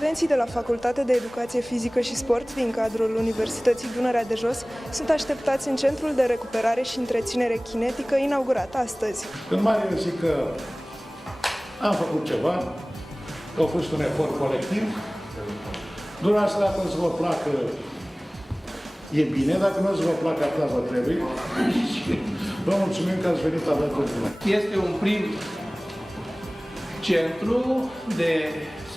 studenții de la Facultatea de Educație Fizică și Sport din cadrul Universității Dunărea de Jos sunt așteptați în Centrul de Recuperare și Întreținere Kinetică inaugurat astăzi. În mare eu zic că am făcut ceva, că a fost un efort colectiv. Dumneavoastră, dacă îți vă placă, e bine, dacă nu îți vă placă, atât vă trebuie. Vă mulțumim că ați venit alături de noi. Este un prim centru de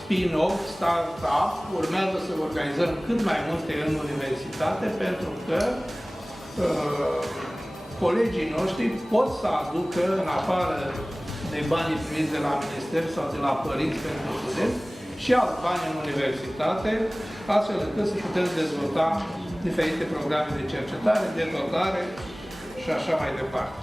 spin-off, start-up. Urmează să organizăm cât mai multe în universitate, pentru că colegii noștri pot să aducă, în afară de banii primiți de la minister sau de la părinți pentru studenți, și alți bani în universitate, astfel încât să putem dezvolta diferite programe de cercetare, de dotare și așa mai departe.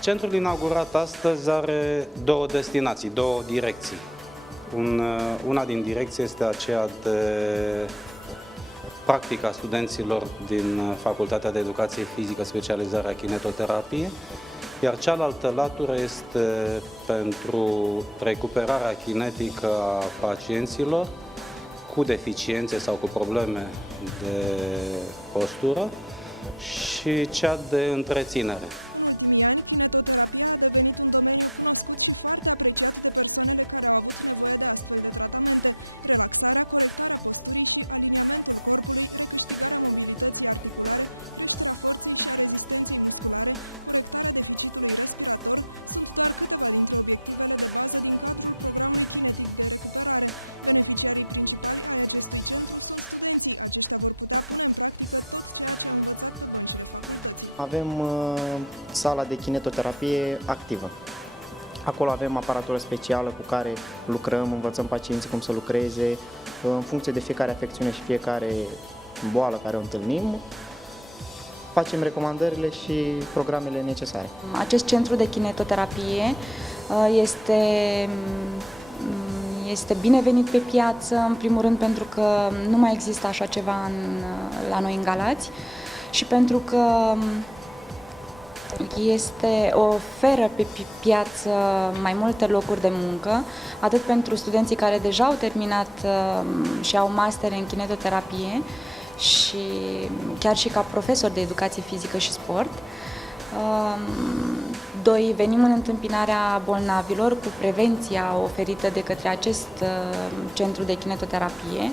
Centrul inaugurat astăzi are două destinații, două direcții. Una din direcții este aceea de practica studenților din Facultatea de Educație Fizică, specializarea kinetoterapie, iar cealaltă latură este pentru recuperarea kinetică a pacienților cu deficiențe sau cu probleme de postură și cea de întreținere. Avem sala de kinetoterapie activă. Acolo avem aparatură specială cu care lucrăm, învățăm pacienții cum să lucreze, în funcție de fiecare afecțiune și fiecare boală care o întâlnim, facem recomandările și programele necesare. Acest centru de kinetoterapie este binevenit pe piață, în primul rând pentru că nu mai există așa ceva la noi în Galați și pentru că oferă pe piață mai multe locuri de muncă, atât pentru studenții care deja au terminat și au master în kinetoterapie și chiar și ca profesor de educație fizică și sport. Doi, venim în întâmpinarea bolnavilor cu prevenția oferită de către acest centru de kinetoterapie.